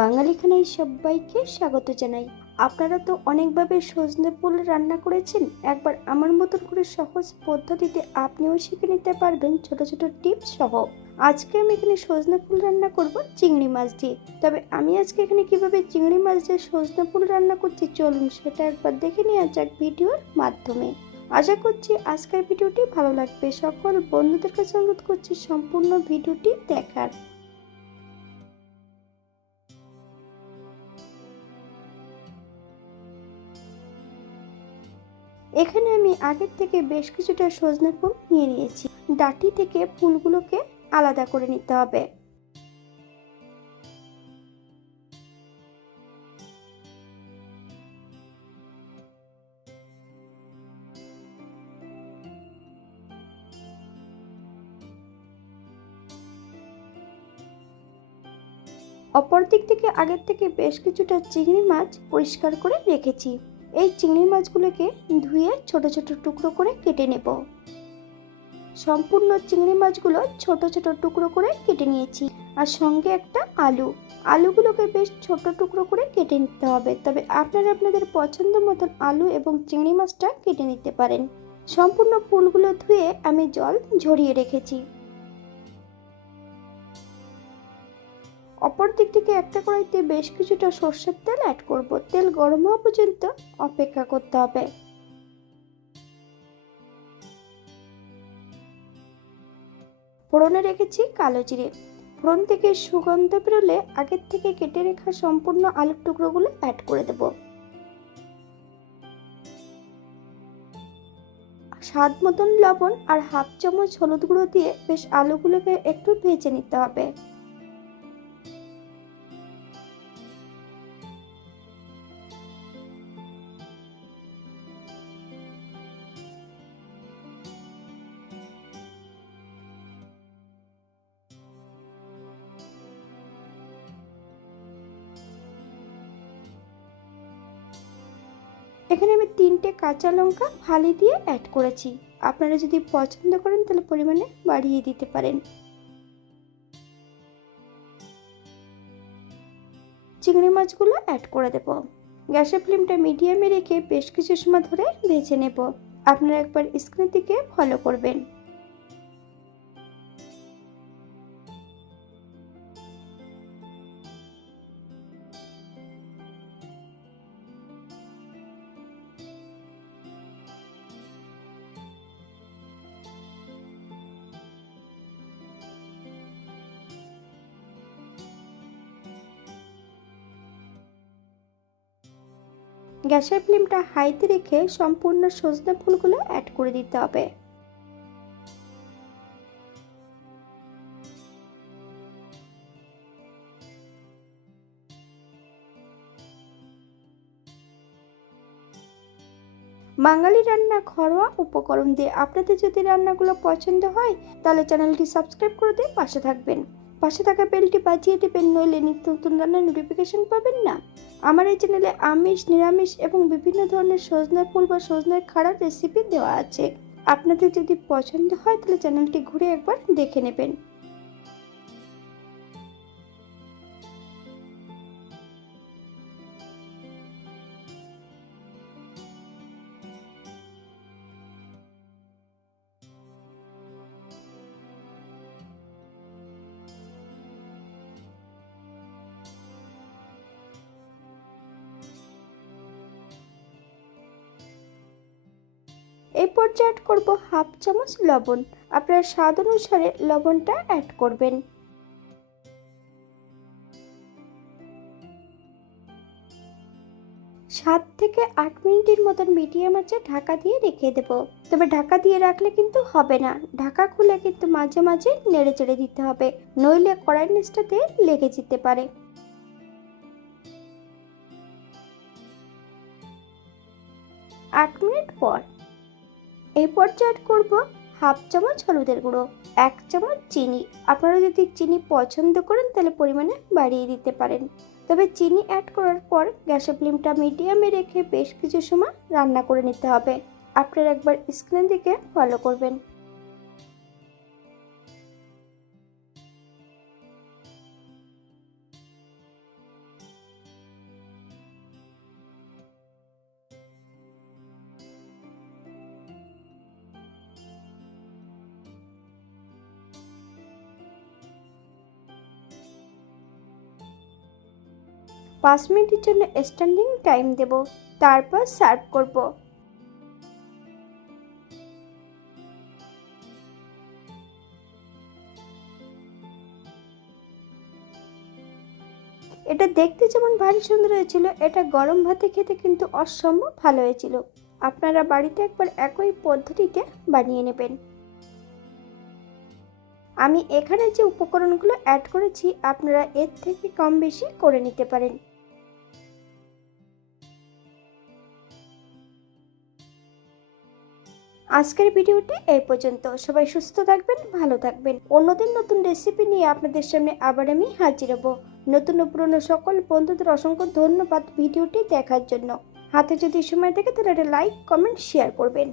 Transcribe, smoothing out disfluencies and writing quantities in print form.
বাঙালি খানায় সবাইকে স্বাগত জানাই। আপনারা তো অনেকভাবে সজনে ফুল রান্না করেছেন, একবার আমার মতন করে সহজ পদ্ধতিতে আপনিও শিখে নিতে পারবেন ছোট ছোট টিপস সহ। আজকে আমি এখানে সজনে ফুল রান্না করব চিংড়ি মাছ দিয়ে। তবে আমি আজকে এখানে কিভাবে চিংড়ি মাছ দিয়ে সজনে ফুল রান্না করছি চলুন সেটা একবার দেখে নেওয়া যাক ভিডিওর মাধ্যমে। আশা করছি আজকের ভিডিওটি ভালো লাগবে। সকল বন্ধুদের কাছে অনুরোধ করছি সম্পূর্ণ ভিডিওটি দেখার। এখানে আমি আগের থেকে বেশ কিছুটা সজনে ফুল নিয়ে নিয়েছি। ডাঁটি থেকে ফুলগুলোকে আলাদা করে নিতে হবে। অপর দিক থেকে আগের থেকে বেশ কিছুটা চিংড়ি মাছ পরিষ্কার করে রেখেছি। এই চিংড়ি মাছগুলোকে ধুয়ে ছোট ছোট টুকরো করে কেটে নেব। সম্পূর্ণ চিংড়ি মাছগুলো ছোট ছোট টুকরো করে কেটে নিয়েছি। আর সঙ্গে একটা আলুগুলোকে বেশ ছোট টুকরো করে কেটে নিতে হবে। তবে আপনারা আপনাদের পছন্দ মতন আলু এবং চিংড়ি মাছটা কেটে নিতে পারেন। সম্পূর্ণ ফুলগুলো ধুয়ে আমি জল ঝরিয়ে রেখেছি। অপর দিক থেকে একটা কড়াইতে বেশ কিছুটা সর্ষের তেল অ্যাড করব। তেল গরম হওয়া পর্যন্ত অপেক্ষা করতে হবে। ফোড়নে রেখেছি কালো জিরে। ফোড়ন থেকে সুগন্ধ বেরোলে আগের থেকে কেটে রাখা সম্পূর্ণ আলুর টুকরোগুলো অ্যাড করে দেব। স্বাদ মতন লবণ আর হাফ চামচ হলুদ গুঁড়ো দিয়ে বেশ আলুগুলোকে একটু ভেজে নিতে হবে। এখানে আমি 3টে কাঁচা লঙ্কা ফালি দিয়ে অ্যাড করেছি। আপনারা যদি পছন্দ করেন তাহলে পরিমাণে বাড়িয়ে দিতে পারেন। চিংড়ি মাছগুলো অ্যাড করে দেব। গ্যাসের ফ্লেমটা মিডিয়ামে রেখে বেশ কিছু সময় ধরে ভেজে নেব। আপনারা একবার স্ক্রিনের দিকে ফলো করবেন। গ্যাসের ফ্লেমটা হাইতে রেখে সম্পূর্ণ সজনে ফুলগুলো অ্যাড করে দিতে হবে। বাঙালি রান্না ঘরোয়া উপকরণ দিয়ে আপনাদের যদি রান্নাগুলো পছন্দ হয় তাহলে চ্যানেলটি সাবস্ক্রাইব করে দিয়ে পাশে থাকবেন। পাশে থাকা বেলটি বাজিয়ে দেবেন, নইলে নিত্য নতুন রান্নার নোটিফিকেশন পাবেন না। আমার এই চ্যানেলে আমিষ, নিরামিষ এবং বিভিন্ন ধরনের সজনে ফুল বা সজনের খাড়ার রেসিপি দেওয়া আছে। আপনাদের যদি পছন্দ হয় তাহলে চ্যানেলটি ঘুরে একবার দেখে নেবেন। এই পর্যায়ে অ্যাড করব হাফ চামচ লবণ। আপনার স্বাদ অনুসারে লবণটা অ্যাড করবেন। 7 থেকে 8 মিনিটের মতন মিডিয়াম আঁচে ঢাকা দিয়ে রেখে দেব। তবে ঢাকা দিয়ে রাখলে কিন্তু হবে না, ঢাকা খুলে কিন্তু মাঝে মাঝে নেড়ে চেড়ে দিতে হবে, নইলে কড়াইয়ের নিচটাতে লেগে যেতে পারে। 8 মিনিট পর এই পর্যায়ে অ্যাড করব হাফ চামচ হলুদের গুঁড়ো, 1 চামচ চিনি। আপনারা যদি চিনি পছন্দ করেন তাহলে পরিমাণে বাড়িয়ে দিতে পারেন। তবে চিনি অ্যাড করার পর গ্যাসের ফ্লেমটা মিডিয়ামে রেখে বেশ কিছু সময় রান্না করে নিতে হবে। আপনারা একবার স্ক্রিন দিকে ফলো করবেন। 5 মিনিটের জন্য স্ট্যান্ডিং টাইম দেব, তারপর সার্ভ করব। এটা দেখতে যেমন ভারী সুন্দর হয়েছিল, এটা গরম ভাতে খেতে কিন্তু অসম্ভব ভালো হয়েছিল। আপনারা বাড়িতে একবার একই পদ্ধতিতে বানিয়ে নেবেন। আমি এখানে যে উপকরণগুলো অ্যাড করেছি আপনারা এর থেকে কম বেশি করে নিতে পারেন। আজকের ভিডিওটি এই পর্যন্ত। সবাই সুস্থ থাকবেন, ভালো থাকবেন। অন্যদিন নতুন রেসিপি নিয়ে আপনাদের সামনে আবার আমি হাজির হব। নতুন ও পুরনো সকল বন্ধুদের অসংখ্য ধন্যবাদ ভিডিওটি দেখার জন্য। হাতে যদি সময় থাকে তাহলে একটা লাইক, কমেন্ট, শেয়ার করবেন।